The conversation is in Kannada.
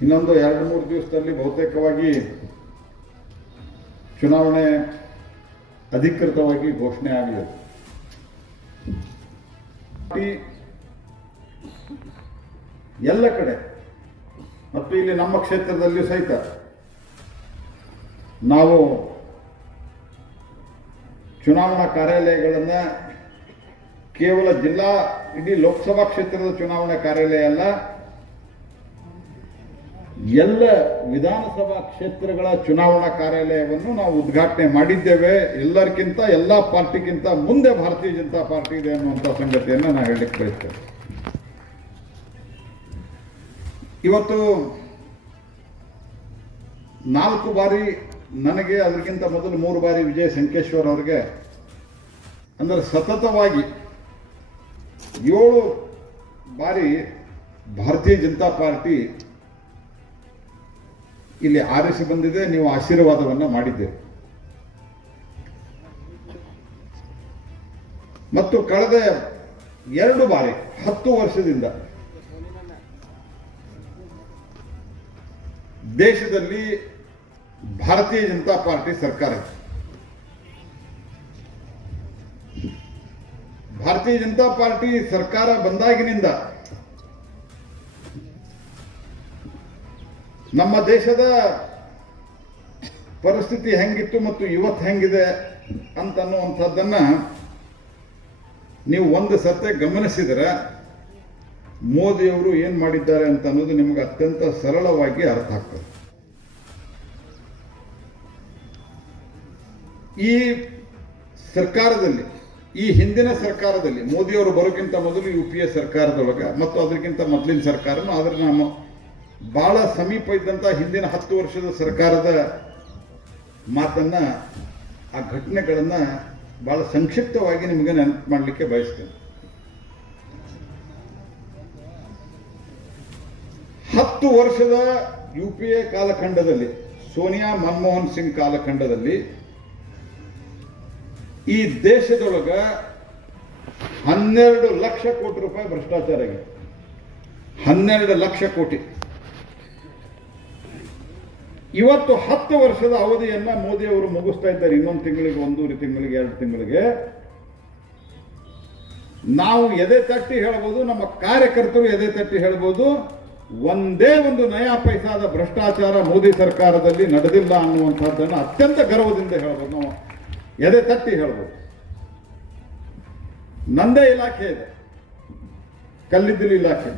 ಇನ್ನೊಂದು ಎರಡು ಮೂರು ದಿವಸದಲ್ಲಿ ಬಹುತೇಕವಾಗಿ ಚುನಾವಣೆ ಅಧಿಕೃತವಾಗಿ ಘೋಷಣೆ ಆಗಲಿದೆ ಈ ಎಲ್ಲ ಕಡೆ ಮತ್ತು ಇಲ್ಲಿ ನಮ್ಮ ಕ್ಷೇತ್ರದಲ್ಲಿಯೂ ಸಹಿತ ನಾವು ಚುನಾವಣಾ ಕಾರ್ಯಾಲಯಗಳನ್ನು ಕೇವಲ ಜಿಲ್ಲಾ, ಇಡೀ ಲೋಕಸಭಾ ಕ್ಷೇತ್ರದ ಚುನಾವಣಾ ಕಾರ್ಯಾಲಯ ಅಲ್ಲ ಎಲ್ಲ ವಿಧಾನಸಭಾ ಕ್ಷೇತ್ರಗಳ ಚುನಾವಣಾ ಕಾರ್ಯಾಲಯವನ್ನು ನಾವು ಉದ್ಘಾಟನೆ ಮಾಡಿದ್ದೇವೆ. ಎಲ್ಲರಿಗಿಂತ ಎಲ್ಲ ಪಾರ್ಟಿಗಿಂತ ಮುಂದೆ ಭಾರತೀಯ ಜನತಾ ಪಾರ್ಟಿ ಇದೆ ಅನ್ನುವಂಥ ಸಂಗತಿಯನ್ನು ನಾನು ಹೇಳಲಿಕ್ಕೆ ಬಯಸ್ತೇನೆ. ಇವತ್ತು ನಾಲ್ಕು ಬಾರಿ ನನಗೆ ಅದಕ್ಕಿಂತ ಮೊದಲು ಮೂರು ಬಾರಿ ವಿಜಯ್ ಸಂಕೇಶ್ವರ್ ಅವರಿಗೆ ಅಂದರೆ ಸತತವಾಗಿ ಏಳು ಬಾರಿ ಭಾರತೀಯ ಜನತಾ ಪಾರ್ಟಿ ಇಲ್ಲಿ ಆರಿಸಿ ಬಂದಿದೆ, ನೀವು ಆಶೀರ್ವಾದವನ್ನು ಮಾಡಿದ್ದೀರಿ. ಮತ್ತು ಕಳೆದ ಎರಡು ಬಾರಿ, ಹತ್ತು ವರ್ಷದಿಂದ ದೇಶದಲ್ಲಿ ಭಾರತೀಯ ಜನತಾ ಪಾರ್ಟಿ ಸರ್ಕಾರ ಭಾರತೀಯ ಜನತಾ ಪಾರ್ಟಿ ಸರ್ಕಾರ ಬಂದಾಗಿನಿಂದ ನಮ್ಮ ದೇಶದ ಪರಿಸ್ಥಿತಿ ಹೆಂಗಿತ್ತು ಮತ್ತು ಇವತ್ತು ಹೆಂಗಿದೆ ಅಂತನ್ನುವಂಥದ್ದನ್ನ ನೀವು ಒಂದು ಸತೆ ಗಮನಿಸಿದರೆ ಮೋದಿಯವರು ಏನು ಮಾಡಿದ್ದಾರೆ ಅಂತ ಅನ್ನೋದು ನಿಮಗೆ ಅತ್ಯಂತ ಸರಳವಾಗಿ ಅರ್ಥ ಆಗ್ತದೆ. ಈ ಸರ್ಕಾರದಲ್ಲಿ, ಈ ಹಿಂದಿನ ಸರ್ಕಾರದಲ್ಲಿ, ಮೋದಿಯವರು ಬರೋಕ್ಕಿಂತ ಮೊದಲು ಯು ಪಿ ಎ ಸರ್ಕಾರದೊಳಗೆ, ಮತ್ತು ಅದಕ್ಕಿಂತ ಮೊದಲಿನ ಸರ್ಕಾರನು, ಆದರೆ ನಮ್ಮ ಬಹಳ ಸಮೀಪ ಇದ್ದಂಥ ಹಿಂದಿನ ಹತ್ತು ವರ್ಷದ ಸರ್ಕಾರದ ಮಾತನ್ನ ಆ ಘಟನೆಗಳನ್ನು ಬಹಳ ಸಂಕ್ಷಿಪ್ತವಾಗಿ ನಿಮಗೆ ನೆನಪು ಮಾಡಲಿಕ್ಕೆ ಬಯಸ್ತೇನೆ. ಹತ್ತು ವರ್ಷದ ಯು ಪಿ ಎ ಕಾಲಖಂಡದಲ್ಲಿ, ಸೋನಿಯಾ ಮನಮೋಹನ್ ಸಿಂಗ್ ಕಾಲಖಂಡದಲ್ಲಿ ಈ ದೇಶದೊಳಗ ಹನ್ನೆರಡು ಲಕ್ಷ ಕೋಟಿ ರೂಪಾಯಿ ಭ್ರಷ್ಟಾಚಾರ ಆಗಿದೆ. ಹನ್ನೆರಡು ಲಕ್ಷ ಕೋಟಿ. ಇವತ್ತು ಹತ್ತು ವರ್ಷದ ಅವಧಿಯನ್ನ ಮೋದಿ ಅವರು ಮುಗಿಸ್ತಾ ಇದ್ದಾರೆ. ಇನ್ನೊಂದು ತಿಂಗಳಿಗೆ ಒಂದೂವರೆ ತಿಂಗಳಿಗೆ, ಎರಡು ತಿಂಗಳಿಗೆ. ನಾವು ಎದೆ ತಟ್ಟಿ ಹೇಳ್ಬೋದು, ನಮ್ಮ ಕಾರ್ಯಕರ್ತರು ಎದೆ ತಟ್ಟಿ ಹೇಳ್ಬೋದು, ಒಂದೇ ಒಂದು ನಯಾ ಪೈಸಾದ ಭ್ರಷ್ಟಾಚಾರ ಮೋದಿ ಸರ್ಕಾರದಲ್ಲಿ ನಡೆದಿಲ್ಲ ಅನ್ನುವಂಥದ್ದನ್ನು ಅತ್ಯಂತ ಗರ್ವದಿಂದ ಹೇಳ್ಬೋದು ನಾವು. ಎದೆ ತಟ್ಟಿ ಹೇಳ್ಬೋದು. ನಂದೇ ಇಲಾಖೆ ಇದೆ. ಕಲ್ಲಿದ್ದಲು ಇಲಾಖೆ